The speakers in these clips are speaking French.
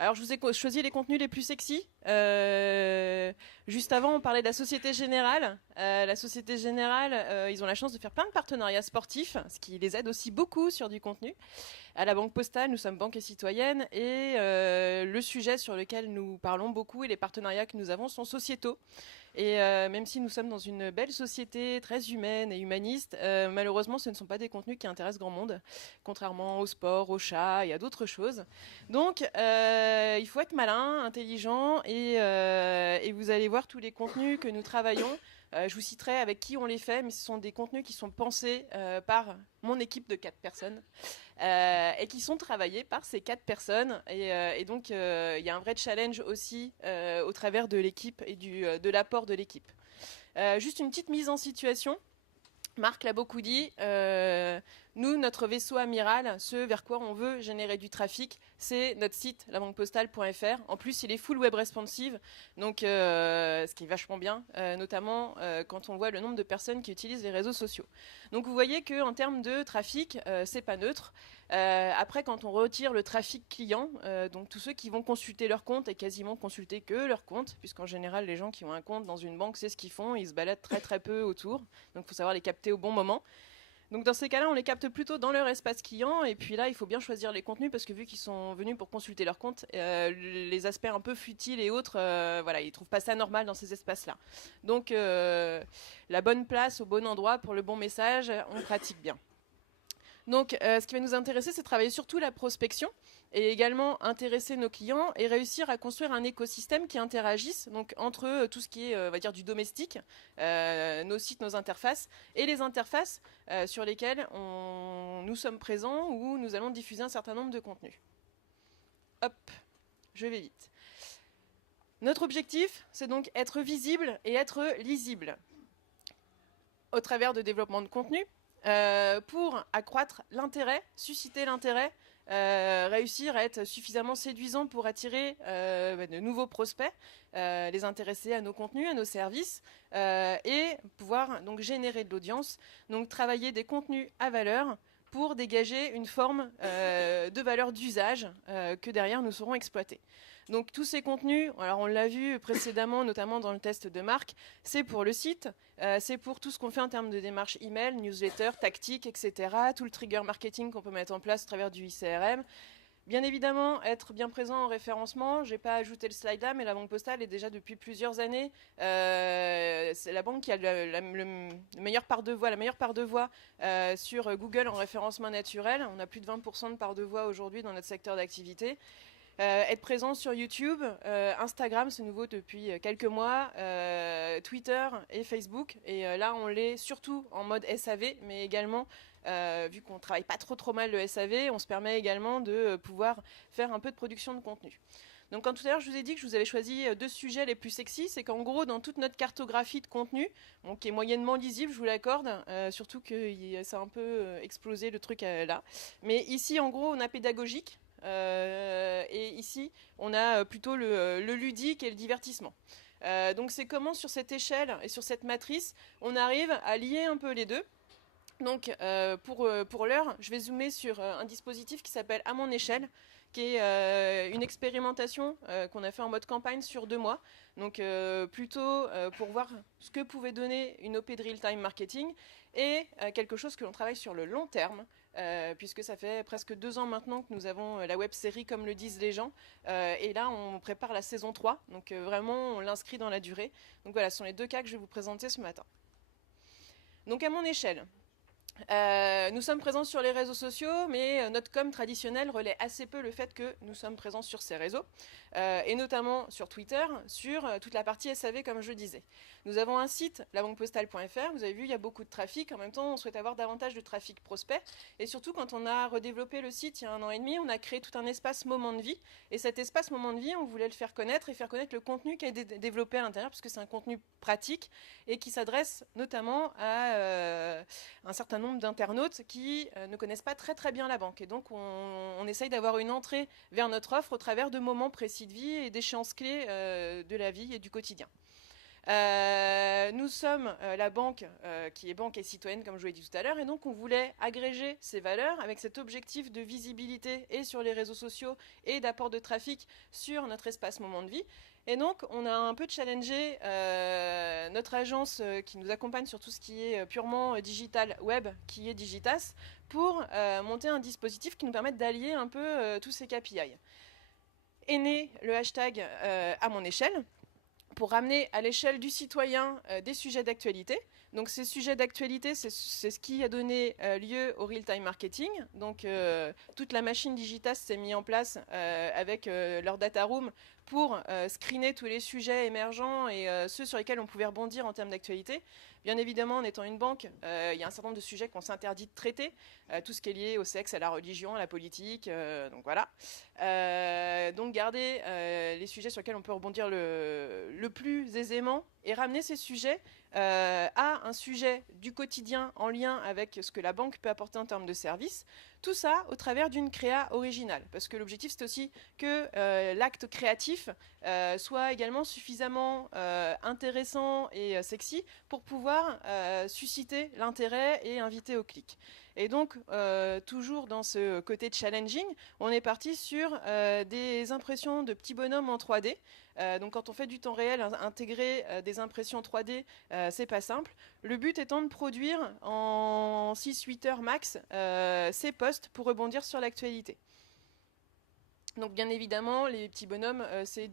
Alors, je vous ai choisi les contenus les plus sexy. Juste avant, on parlait de la Société Générale. La Société Générale, ils ont la chance de faire plein de partenariats sportifs, ce qui les aide aussi beaucoup sur du contenu. À la Banque Postale, nous sommes banque et citoyenne, et le sujet sur lequel nous parlons beaucoup et les partenariats que nous avons sont sociétaux. Et même si nous sommes dans une belle société très humaine et humaniste, malheureusement, ce ne sont pas des contenus qui intéressent grand monde, contrairement au sport, au chat et à d'autres choses. Donc, il faut être malin, intelligent, et vous allez voir tous les contenus que nous travaillons. Je vous citerai avec qui on les fait, mais ce sont des contenus qui sont pensés par mon équipe de 4 personnes et qui sont travaillés par ces 4 personnes. Et donc, il y a un vrai challenge aussi au travers de l'équipe et de l'apport de l'équipe. Juste une petite mise en situation. Marc l'a beaucoup dit, nous, notre vaisseau amiral, ce vers quoi on veut générer du trafic, c'est notre site, labanquepostale.fr. En plus, il est full web responsive, donc ce qui est vachement bien, notamment quand on voit le nombre de personnes qui utilisent les réseaux sociaux. Donc vous voyez qu'en termes de trafic, c'est pas neutre. Après, quand on retire le trafic client, donc tous ceux qui vont consulter leur compte et quasiment consulter que leur compte, puisqu'en général, les gens qui ont un compte dans une banque, c'est ce qu'ils font, ils se baladent très très peu autour, donc il faut savoir les capter au bon moment. Donc dans ces cas-là, on les capte plutôt dans leur espace client, et puis là, il faut bien choisir les contenus, parce que vu qu'ils sont venus pour consulter leur compte, les aspects un peu futiles et autres, voilà, ils ne trouvent pas ça normal dans ces espaces-là. Donc la bonne place au bon endroit pour le bon message, on pratique bien. Donc, ce qui va nous intéresser, c'est travailler surtout la prospection et également intéresser nos clients et réussir à construire un écosystème qui interagisse donc entre tout ce qui est, on va dire, du domestique, nos sites, nos interfaces, et les interfaces sur lesquelles nous sommes présents ou nous allons diffuser un certain nombre de contenus. Hop, je vais vite. Notre objectif, c'est donc être visible et être lisible au travers de développement de contenu. Pour accroître l'intérêt, susciter l'intérêt, réussir à être suffisamment séduisant pour attirer de nouveaux prospects, les intéresser à nos contenus, à nos services, et pouvoir donc générer de l'audience, donc travailler des contenus à valeur pour dégager une forme de valeur d'usage que derrière nous saurons exploiter. Donc tous ces contenus, alors on l'a vu précédemment, notamment dans le test de Marc, c'est pour le site, c'est pour tout ce qu'on fait en termes de démarche email, newsletter, tactique, etc. Tout le trigger marketing qu'on peut mettre en place à travers du ICRM. Bien évidemment, être bien présent en référencement. Je n'ai pas ajouté le slide là, mais la Banque Postale est déjà depuis plusieurs années. C'est la banque qui a la meilleure part de voix, sur Google en référencement naturel. On a plus de 20% de part de voix aujourd'hui dans notre secteur d'activité. Être présent sur YouTube, Instagram, c'est nouveau depuis quelques mois, Twitter et Facebook. Et là, on l'est surtout en mode SAV, mais également, vu qu'on ne travaille pas trop mal le SAV, on se permet également de pouvoir faire un peu de production de contenu. Donc quand tout à l'heure, je vous ai dit que je vous avais choisi 2 sujets les plus sexy, c'est qu'en gros, dans toute notre cartographie de contenu, bon, qui est moyennement lisible, je vous l'accorde, surtout que ça a un peu explosé le truc là. Mais ici, en gros, on a pédagogique. Et ici, on a plutôt le ludique et le divertissement. Donc c'est comment sur cette échelle et sur cette matrice, on arrive à lier un peu les deux. Donc pour l'heure, je vais zoomer sur un dispositif qui s'appelle À mon échelle, qui est une expérimentation qu'on a fait en mode campagne sur 2 mois. Donc plutôt pour voir ce que pouvait donner une OP de real-time marketing et quelque chose que l'on travaille sur le long terme, puisque ça fait presque 2 ans maintenant que nous avons la web série Comme le disent les gens, et là on prépare la saison 3, donc vraiment on l'inscrit dans la durée. Donc voilà, ce sont les 2 cas que je vais vous présenter ce matin. Donc à mon échelle, nous sommes présents sur les réseaux sociaux, mais notre com traditionnel relaie assez peu le fait que nous sommes présents sur ces réseaux, et notamment sur Twitter, sur toute la partie SAV comme je disais. Nous avons un site, labanquepostale.fr, vous avez vu, il y a beaucoup de trafic. En même temps, on souhaite avoir davantage de trafic prospect. Et surtout, quand on a redéveloppé le site il y a 1 an et demi, on a créé tout un espace moment de vie. Et cet espace moment de vie, on voulait le faire connaître et faire connaître le contenu qui a été développé à l'intérieur, parce que c'est un contenu pratique et qui s'adresse notamment à un certain nombre d'internautes qui ne connaissent pas très bien la banque. Et donc, on essaye d'avoir une entrée vers notre offre au travers de moments précis de vie et d'échéances clés de la vie et du quotidien. Nous sommes la banque qui est banque et citoyenne, comme je vous l'ai dit tout à l'heure, et donc on voulait agréger ces valeurs avec cet objectif de visibilité et sur les réseaux sociaux et d'apport de trafic sur notre espace moment de vie. Et donc, on a un peu challengé notre agence qui nous accompagne sur tout ce qui est purement digital web, qui est Digitas, pour monter un dispositif qui nous permette d'allier un peu tous ces KPI. Est né le hashtag à mon échelle, pour ramener à l'échelle du citoyen des sujets d'actualité. Donc ces sujets d'actualité, c'est ce qui a donné lieu au real-time marketing. Donc toute la machine Digitas s'est mise en place avec leur data room pour screener tous les sujets émergents et ceux sur lesquels on pouvait rebondir en termes d'actualité. Bien évidemment, en étant une banque, il y a un certain nombre de sujets qu'on s'interdit de traiter, tout ce qui est lié au sexe, à la religion, à la politique, donc voilà. Donc garder les sujets sur lesquels on peut rebondir le plus aisément et ramener ces sujets à un sujet du quotidien en lien avec ce que la banque peut apporter en termes de services. Tout ça au travers d'une créa originale, parce que l'objectif c'est aussi que l'acte créatif soit également suffisamment intéressant et sexy pour pouvoir susciter l'intérêt et inviter au clic. Et donc, toujours dans ce côté challenging, on est parti sur des impressions de petits bonhommes en 3D. Donc quand on fait du temps réel, intégrer des impressions 3D, c'est pas simple. Le but étant de produire en 6-8 heures max ces posts pour rebondir sur l'actualité. Donc bien évidemment, les petits bonhommes, c'est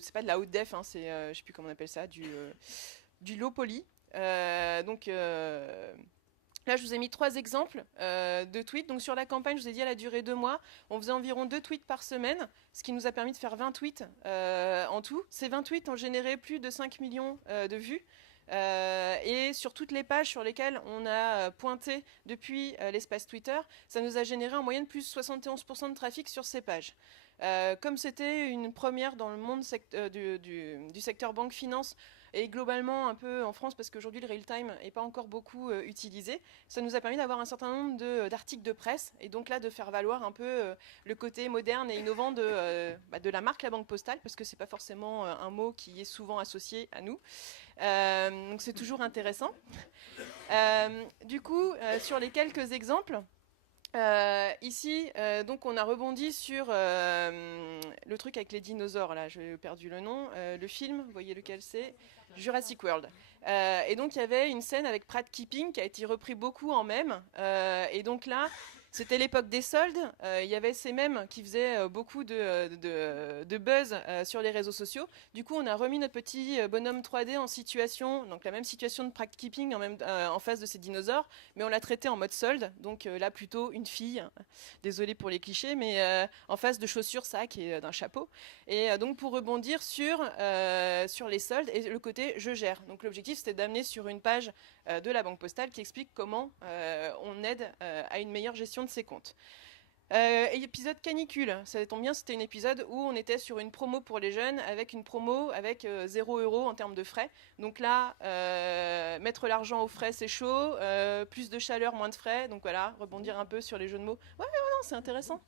c'est pas de la haute def, hein, c'est, je sais plus comment on appelle ça, du low poly. Là, je vous ai mis 3 exemples de tweets. Donc, sur la campagne, je vous ai dit, elle a duré 2 mois. On faisait environ 2 tweets par semaine, ce qui nous a permis de faire 20 tweets en tout. Ces 20 tweets ont généré plus de 5 millions de vues. Et sur toutes les pages sur lesquelles on a pointé depuis l'espace Twitter, ça nous a généré en moyenne plus 71% de trafic sur ces pages. Comme c'était une première dans le monde du secteur banque-finance, et globalement un peu en France, parce qu'aujourd'hui le real-time n'est pas encore beaucoup utilisé, ça nous a permis d'avoir un certain nombre d'articles de presse, et donc là de faire valoir un peu le côté moderne et innovant de la marque La Banque Postale, parce que c'est pas forcément un mot qui est souvent associé à nous. Donc c'est toujours intéressant. Du coup, sur les quelques exemples, ici, donc on a rebondi sur le truc avec les dinosaures, là, j'ai perdu le nom, le film, vous voyez lequel c'est ? Jurassic World. Et donc il y avait une scène avec Pratt Keeping qui a été repris beaucoup en mème. Et donc là, c'était l'époque des soldes. Il y avait ces mèmes qui faisaient beaucoup de buzz sur les réseaux sociaux. Du coup, on a remis notre petit bonhomme 3D en situation, donc la même situation de Pratt Keeping en face de ces dinosaures, mais on l'a traité en mode solde. Donc là, plutôt une fille. Désolée pour les clichés, mais en face de chaussures, sacs et d'un chapeau. Et donc pour rebondir sur les soldes et le côté je gère. Donc l'objectif, c'était d'amener sur une page de la Banque Postale qui explique comment on aide à une meilleure gestion de ses comptes. Épisode canicule, ça tombe bien, c'était un épisode où on était sur une promo pour les jeunes avec une promo avec 0 € en termes de frais. Donc là, mettre l'argent aux frais, c'est chaud, plus de chaleur, moins de frais. Donc voilà, rebondir un peu sur les jeux de mots. Ouais, non, c'est intéressant.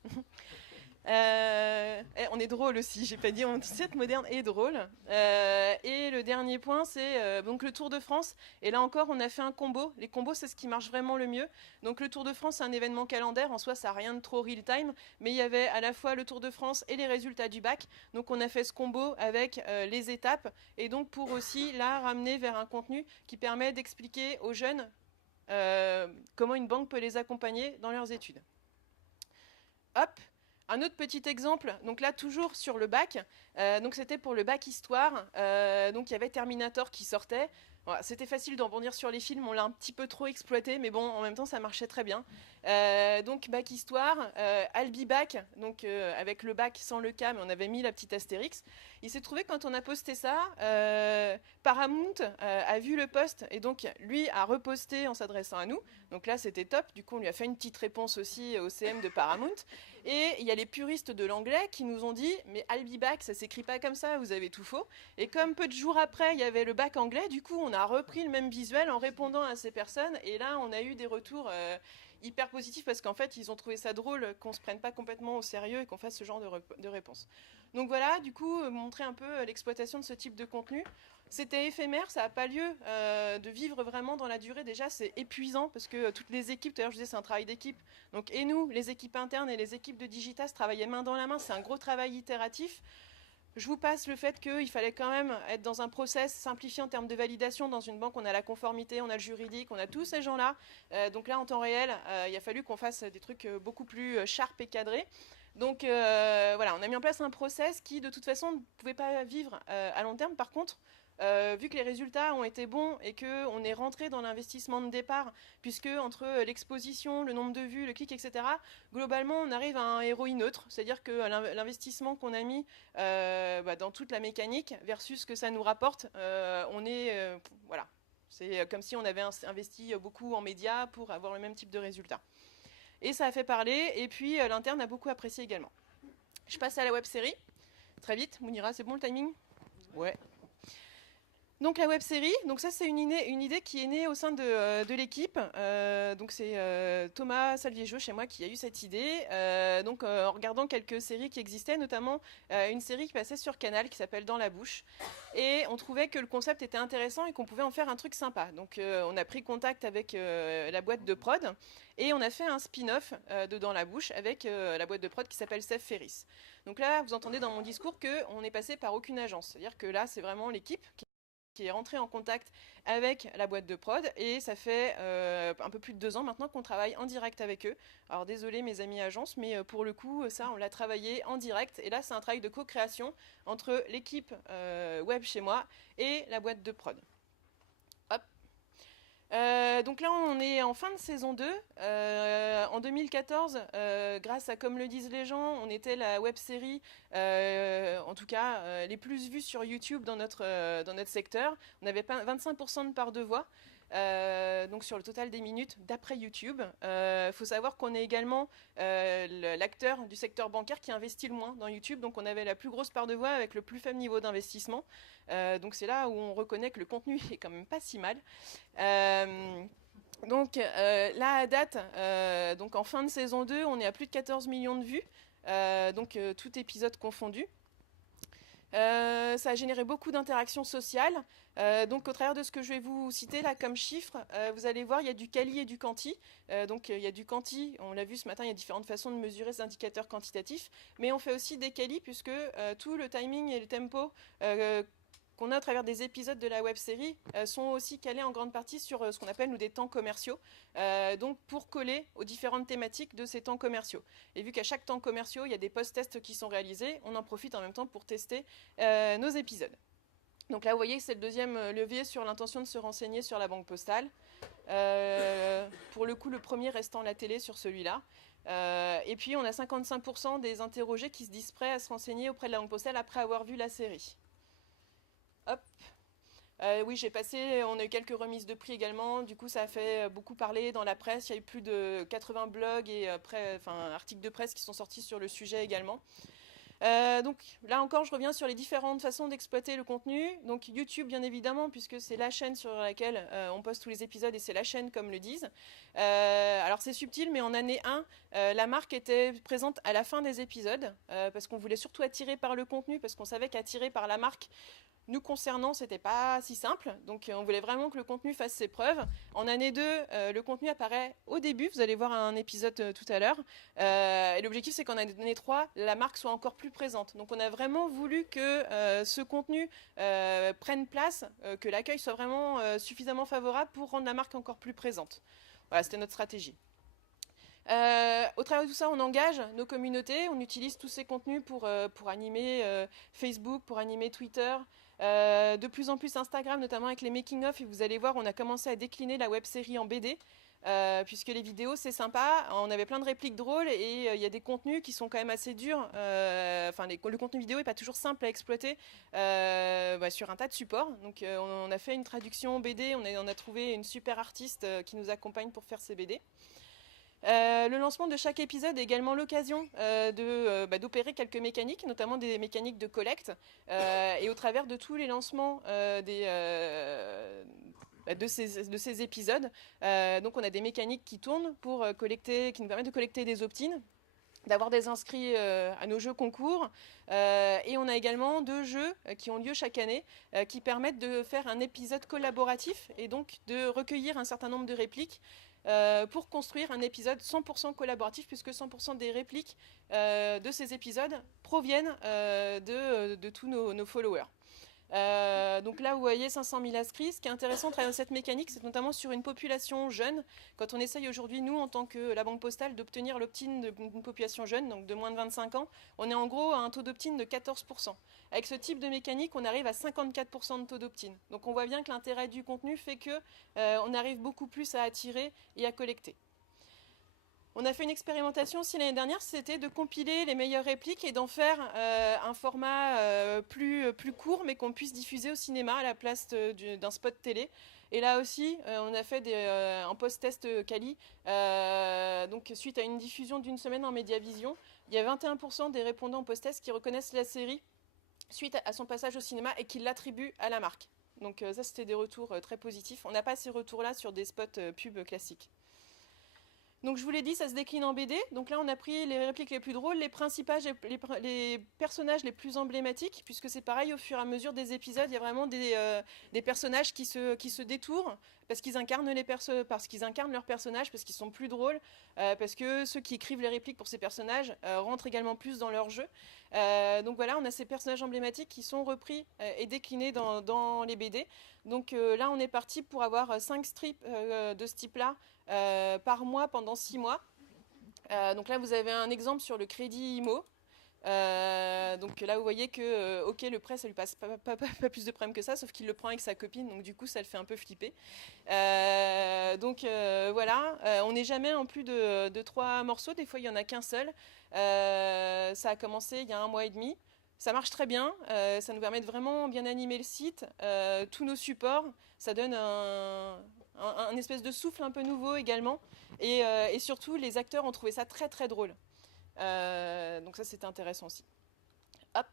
On est drôle aussi, j'ai pas dit, on est moderne et drôle. Et le dernier point, c'est donc le Tour de France. Et là encore, on a fait un combo. Les combos, c'est ce qui marche vraiment le mieux. Donc le Tour de France, c'est un événement calendaire. En soi, ça n'a rien de trop real-time. Mais il y avait à la fois le Tour de France et les résultats du bac. Donc on a fait ce combo avec les étapes. Et donc pour aussi, là, ramener vers un contenu qui permet d'expliquer aux jeunes comment une banque peut les accompagner dans leurs études. Hop. Un autre petit exemple, donc là toujours sur le bac, donc c'était pour le bac histoire, donc il y avait Terminator qui sortait. Voilà, c'était facile d'en rebondir sur les films, on l'a un petit peu trop exploité, mais bon, en même temps ça marchait très bien. Donc bac histoire, Albi bac, donc avec le bac sans le K, mais on avait mis la petite astérix. Il s'est trouvé quand on a posté ça, Paramount a vu le post et donc lui a reposté en s'adressant à nous. Donc là c'était top, du coup on lui a fait une petite réponse aussi au CM de Paramount. Et il y a les puristes de l'anglais qui nous ont dit mais Albi bac ça s'écrit pas comme ça, vous avez tout faux. Et comme peu de jours après il y avait le bac anglais, du coup on a repris le même visuel en répondant à ces personnes et là on a eu des retours hyper positif parce qu'en fait, ils ont trouvé ça drôle qu'on se prenne pas complètement au sérieux et qu'on fasse ce genre de réponse. Donc voilà, du coup, montrer un peu l'exploitation de ce type de contenu. C'était éphémère, ça n'a pas lieu de vivre vraiment dans la durée. Déjà, c'est épuisant parce que toutes les équipes, tout à l'heure je disais c'est un travail d'équipe. Donc, et nous, les équipes internes et les équipes de Digitas travaillaient main dans la main. C'est un gros travail itératif. Je vous passe le fait qu'il fallait quand même être dans un process simplifié en termes de validation. Dans une banque, on a la conformité, on a le juridique, on a tous ces gens-là. Donc là, en temps réel, il a fallu qu'on fasse des trucs beaucoup plus sharp et cadrés. Donc voilà, on a mis en place un process qui, de toute façon, ne pouvait pas vivre à long terme. Par contre, vu que les résultats ont été bons et qu'on est rentré dans l'investissement de départ, puisque entre l'exposition, le nombre de vues, le clic, etc., globalement, on arrive à un ROI neutre, c'est-à-dire que l'investissement qu'on a mis dans toute la mécanique versus ce que ça nous rapporte, on est... voilà, c'est comme si on avait investi beaucoup en médias pour avoir le même type de résultats. Et ça a fait parler, et puis l'interne a beaucoup apprécié également. Je passe à la web-série. Très vite, Mounira, c'est bon le timing? Ouais. Donc la web-série, donc ça c'est une idée qui est née au sein de l'équipe. Donc c'est Thomas Salviejo chez moi qui a eu cette idée. En regardant quelques séries qui existaient, notamment une série qui passait sur Canal qui s'appelle Dans la bouche. Et on trouvait que le concept était intéressant et qu'on pouvait en faire un truc sympa. Donc on a pris contact avec la boîte de prod et on a fait un spin-off de Dans la bouche avec la boîte de prod qui s'appelle Seth Ferris. Donc là, vous entendez dans mon discours qu'on n'est passé par aucune agence. C'est-à-dire que là, c'est vraiment l'équipe qui est rentré en contact avec la boîte de prod et ça fait un peu plus de 2 ans maintenant qu'on travaille en direct avec eux. Alors désolé mes amis agences, mais pour le coup ça on l'a travaillé en direct et là c'est un travail de co-création entre l'équipe web chez moi et la boîte de prod. Hop. Donc là, on est en fin de saison 2. En 2014, grâce à Comme le disent les gens, on était la web-série, en tout cas, les plus vues sur YouTube dans notre secteur. On avait 25% de part de voix. Donc sur le total des minutes d'après YouTube. Faut savoir qu'on est également l'acteur du secteur bancaire qui investit le moins dans YouTube, donc on avait la plus grosse part de voix avec le plus faible niveau d'investissement. Donc c'est là où on reconnaît que le contenu est quand même pas si mal. Là à date, donc en fin de saison 2, on est à plus de 14 millions de vues, tout épisode confondu. Ça a généré beaucoup d'interactions sociales. Donc au travers de ce que je vais vous citer là comme chiffres, vous allez voir il y a du quali et du quanti. Il y a du quanti, on l'a vu ce matin, il y a différentes façons de mesurer ces indicateurs quantitatifs, mais on fait aussi des quali puisque tout le timing et le tempo qu'on a à travers des épisodes de la web-série sont aussi calés en grande partie sur ce qu'on appelle nous des temps commerciaux, donc pour coller aux différentes thématiques de ces temps commerciaux. Et vu qu'à chaque temps commerciaux, il y a des post-tests qui sont réalisés, on en profite en même temps pour tester nos épisodes. Donc là, vous voyez, c'est le deuxième levier sur l'intention de se renseigner sur la banque postale. Pour le coup, le premier restant la télé sur celui-là. Et puis, on a 55% des interrogés qui se disent prêts à se renseigner auprès de la banque postale après avoir vu la série. Hop. Oui, on a eu quelques remises de prix également, du coup ça a fait beaucoup parler dans la presse, il y a eu plus de 80 blogs et articles de presse qui sont sortis sur le sujet également. Donc là encore, je reviens sur les différentes façons d'exploiter le contenu. Donc YouTube, bien évidemment, puisque c'est la chaîne sur laquelle on poste tous les épisodes et c'est la chaîne comme le disent. Alors c'est subtil, mais en année 1, la marque était présente à la fin des épisodes parce qu'on voulait surtout attirer par le contenu, parce qu'on savait qu'attirer par la marque, nous concernant, c'était pas si simple, donc on voulait vraiment que le contenu fasse ses preuves. En année 2, le contenu apparaît au début, vous allez voir un épisode tout à l'heure, et l'objectif c'est qu'en année 3, la marque soit encore plus présente. Donc on a vraiment voulu que ce contenu prenne place, que l'accueil soit vraiment suffisamment favorable pour rendre la marque encore plus présente. Voilà, c'était notre stratégie. Au travers de tout ça, on engage nos communautés, on utilise tous ces contenus pour animer Facebook, pour animer Twitter, de plus en plus Instagram, notamment avec les making-of, et vous allez voir, on a commencé à décliner la web-série en BD, puisque les vidéos, c'est sympa, on avait plein de répliques drôles, et il y a des contenus qui sont quand même assez durs, le contenu vidéo n'est pas toujours simple à exploiter sur un tas de supports, donc on a fait une traduction en BD, on a trouvé une super artiste qui nous accompagne pour faire ces BD. Le lancement de chaque épisode est également l'occasion d'opérer quelques mécaniques, notamment des mécaniques de collecte. Et au travers de tous les lancements de ces épisodes. Donc on a des mécaniques qui tournent pour qui nous permettent de collecter des opt-in, d'avoir des inscrits à nos jeux concours. Et on a également 2 jeux qui ont lieu chaque année qui permettent de faire un épisode collaboratif et donc de recueillir un certain nombre de répliques pour construire un épisode 100% collaboratif, puisque 100% des répliques de ces épisodes proviennent de tous nos followers. Donc là, vous voyez 500 000 inscrits. Ce qui est intéressant à travers cette mécanique, c'est notamment sur une population jeune. Quand on essaye aujourd'hui, nous, en tant que la Banque Postale, d'obtenir l'opt-in d'une population jeune, donc de moins de 25 ans, on est en gros à un taux d'opt-in de 14%. Avec ce type de mécanique, on arrive à 54% de taux d'opt-in. Donc on voit bien que l'intérêt du contenu fait qu'on arrive beaucoup plus à attirer et à collecter. On a fait une expérimentation aussi l'année dernière, c'était de compiler les meilleures répliques et d'en faire un format plus court, mais qu'on puisse diffuser au cinéma à la place d'un spot télé. Et là aussi, on a fait un post-test quali. Donc suite à une diffusion d'une semaine en Mediavision, il y a 21% des répondants au post-test qui reconnaissent la série suite à son passage au cinéma et qui l'attribuent à la marque. Donc ça, c'était des retours très positifs. On n'a pas ces retours-là sur des spots pub classiques. Donc je vous l'ai dit, ça se décline en BD. Donc là, on a pris les répliques les plus drôles, les personnages les plus emblématiques, puisque c'est pareil, au fur et à mesure des épisodes, il y a vraiment des personnages qui se détournent, parce qu'ils incarnent leurs personnages, parce qu'ils sont plus drôles, parce que ceux qui écrivent les répliques pour ces personnages rentrent également plus dans leur jeu. Donc voilà, on a ces personnages emblématiques qui sont repris et déclinés dans les BD. Donc là, on est parti pour avoir 5 strips de ce type-là par mois pendant 6 mois. Donc là, vous avez un exemple sur le crédit IMO. Donc là, vous voyez que, ok, le prêt, ça lui passe pas plus de problème que ça, sauf qu'il le prend avec sa copine, donc du coup, ça le fait un peu flipper. Voilà, on n'est jamais en plus de 3 morceaux, des fois, il n'y en a qu'un seul. Ça a commencé il y a 1 mois et demi. Ça marche très bien, ça nous permet de vraiment bien animer le site, tous nos supports, ça donne un espèce de souffle un peu nouveau également, et surtout les acteurs ont trouvé ça très très drôle. Donc ça, c'était intéressant aussi. Hop.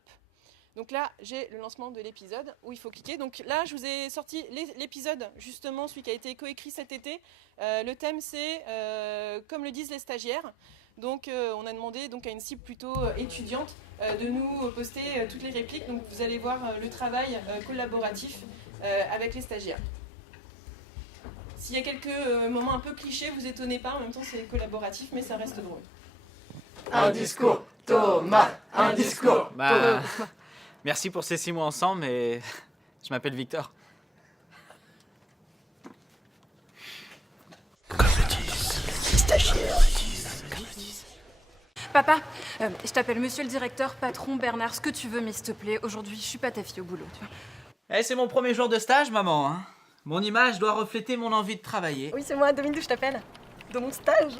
Donc là, j'ai le lancement de l'épisode où il faut cliquer. Donc là, je vous ai sorti l'épisode, justement, celui qui a été coécrit cet été. Le thème, c'est comme le disent les stagiaires. Donc on a demandé à une cible plutôt étudiante de nous poster toutes les répliques. Donc vous allez voir le travail collaboratif avec les stagiaires. S'il y a quelques moments un peu clichés, vous étonnez pas, en même temps c'est collaboratif, mais ça reste drôle. Un discours, Thomas, un discours. Merci pour ces 6 mois ensemble, mais je m'appelle Victor. Comme le disent les stagiaires. Papa, je t'appelle monsieur le directeur, patron, Bernard, ce que tu veux, mais s'il te plaît, aujourd'hui, je suis pas ta fille au boulot, tu vois. C'est mon premier jour de stage, maman. Hein. Mon image doit refléter mon envie de travailler. Oui, c'est moi, Dominique, je t'appelle. De mon stage.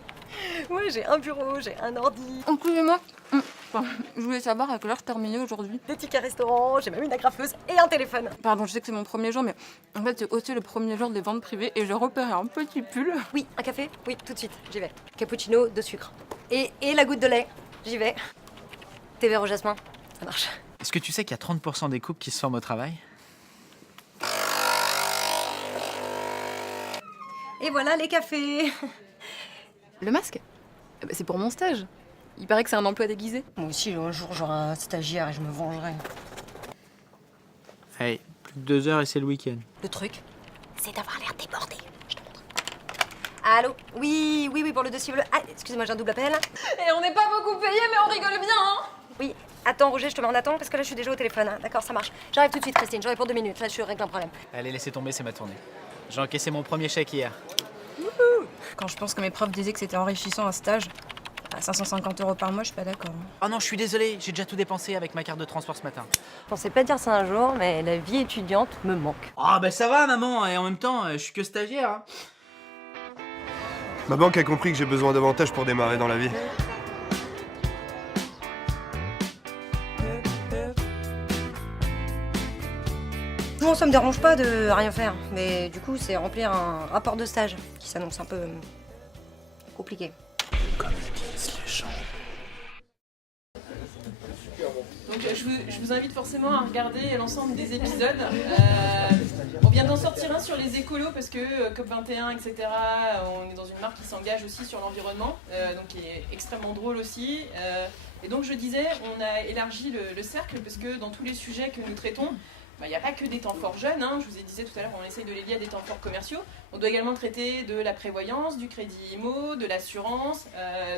Ouais, j'ai un bureau, j'ai un ordi. Excusez-moi, je voulais savoir à quelle heure je terminais aujourd'hui. Des tickets restaurant, j'ai même une agrafeuse et un téléphone. Pardon, je sais que c'est mon premier jour, mais en fait, c'est aussi le premier jour des ventes privées et j'ai repéré un petit pull. Oui, un café? Oui, tout de suite, j'y vais. Cappuccino, de sucre. Et la goutte de lait, j'y vais. Thé vert au jasmin, ça marche. Est-ce que tu sais qu'il y a 30% des couples qui se forment au travail? Et voilà les cafés. Le masque? C'est pour mon stage. Il paraît que c'est un emploi déguisé. Moi aussi, un jour, j'aurai un stagiaire et je me vengerai. Hey, plus de 2 heures et c'est le week-end. Le truc, c'est d'avoir l'air débordé. Je te montre. Allô? Oui, pour le dossier bleu. Ah, excusez-moi, j'ai un double appel. Et on n'est pas beaucoup payé, mais on rigole bien, hein? Oui, attends, Roger, je te mets en attente parce que là, je suis déjà au téléphone. Hein. D'accord, ça marche. J'arrive tout de suite, Christine. J'arrive pour 2 minutes. Là, je règle un problème. Allez, laissez tomber, c'est ma tournée. J'ai encaissé mon premier chèque hier. Quand je pense que mes profs disaient que c'était enrichissant un stage, à 550 € par mois, je suis pas d'accord. Oh non, je suis désolé, j'ai déjà tout dépensé avec ma carte de transport ce matin. Je pensais pas dire ça un jour, mais la vie étudiante me manque. Ah bah ça va maman, et en même temps, je suis que stagiaire. Hein. Ma banque a compris que j'ai besoin d'avantages pour démarrer dans la vie. Bon, ça me dérange pas de rien faire, mais du coup, c'est remplir un rapport de stage qui s'annonce un peu compliqué. Comme le disent les gens. Donc Donc je vous invite forcément à regarder l'ensemble des épisodes. On vient d'en sortir un sur les écolos parce que COP21, etc., on est dans une marque qui s'engage aussi sur l'environnement, donc qui est extrêmement drôle aussi. Et donc je disais, on a élargi le cercle parce que dans tous les sujets que nous traitons, il n'y a pas que des temps forts jeunes, hein. Je vous ai dit tout à l'heure, on essaye de les lier à des temps forts commerciaux. On doit également traiter de la prévoyance, du crédit IMO, de l'assurance.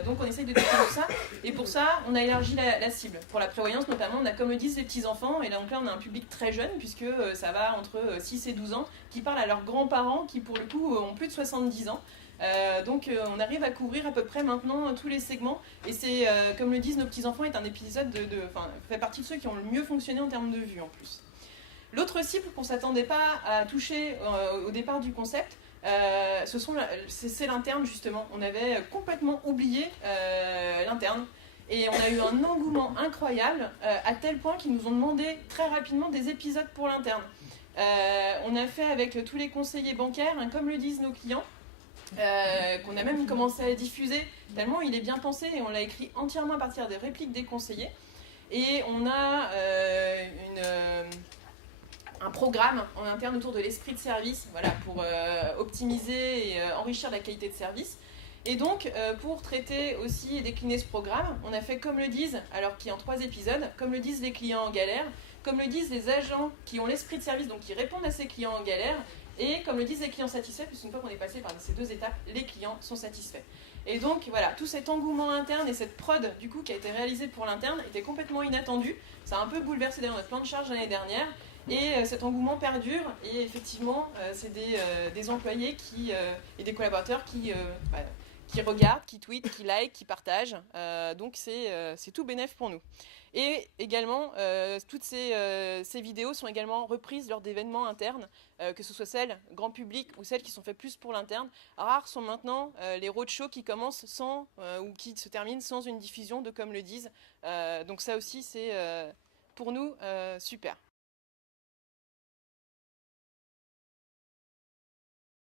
Donc on essaye de traiter tout ça. Et pour ça, on a élargi la cible. Pour la prévoyance notamment, on a, comme le disent, les petits-enfants. Et donc là, on a un public très jeune, puisque ça va entre 6 et 12 ans, qui parlent à leurs grands-parents, qui pour le coup ont plus de 70 ans. Donc on arrive à couvrir à peu près maintenant tous les segments. Et c'est, comme le disent nos petits-enfants, est un épisode fait partie de ceux qui ont le mieux fonctionné en termes de vues en plus. L'autre cible qu'on ne s'attendait pas à toucher au départ du concept, c'est l'interne justement. On avait complètement oublié l'interne. Et on a eu un engouement incroyable, à tel point qu'ils nous ont demandé très rapidement des épisodes pour l'interne. On a fait avec tous les conseillers bancaires, hein, comme le disent nos clients, qu'on a même commencé à diffuser, tellement il est bien pensé et on l'a écrit entièrement à partir des répliques des conseillers. Et on a un programme en interne autour de l'esprit de service, voilà, pour optimiser et enrichir la qualité de service. Et donc, pour traiter aussi et décliner ce programme, on a fait comme le disent, alors qui est en 3 épisodes, comme le disent les clients en galère, comme le disent les agents qui ont l'esprit de service, donc qui répondent à ces clients en galère, et comme le disent les clients satisfaits, puisqu'une fois qu'on est passé par ces 2 étapes, les clients sont satisfaits. Et donc voilà, tout cet engouement interne et cette prod du coup qui a été réalisée pour l'interne était complètement inattendu. Ça a un peu bouleversé d'ailleurs notre plan de charge l'année dernière. Et cet engouement perdure et effectivement c'est des employés et des collaborateurs qui regardent, qui tweetent, qui like, qui partagent. Donc c'est tout bénef pour nous. Et également, toutes ces vidéos sont également reprises lors d'événements internes, que ce soit celles grand public ou celles qui sont faites plus pour l'interne. Rares sont maintenant les roadshows qui commencent sans ou qui se terminent sans une diffusion de comme le disent. Donc ça aussi c'est pour nous super.